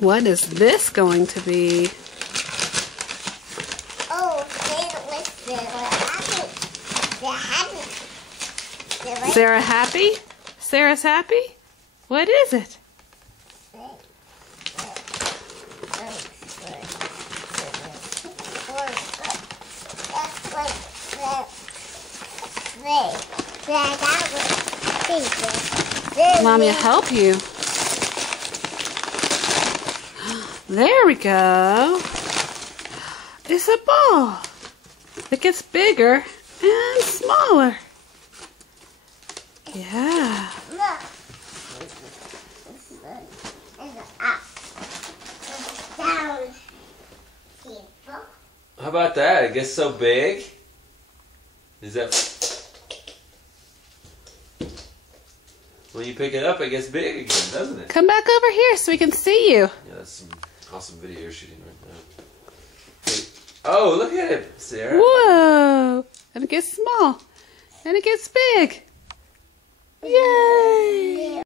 What is this going to be? Oh, Sarah happy? Sarah's happy? What is it? Mommy will help you. There we go. It's a ball. It gets bigger and smaller. Yeah. How about that? It gets so big. Is that when you pick it up, it gets big again, doesn't it? Come back over here so we can see you. Yeah, that's some awesome video you're shooting right now. Hey. Oh, look at it, Sarah. Whoa! And it gets small. And it gets big. Yay!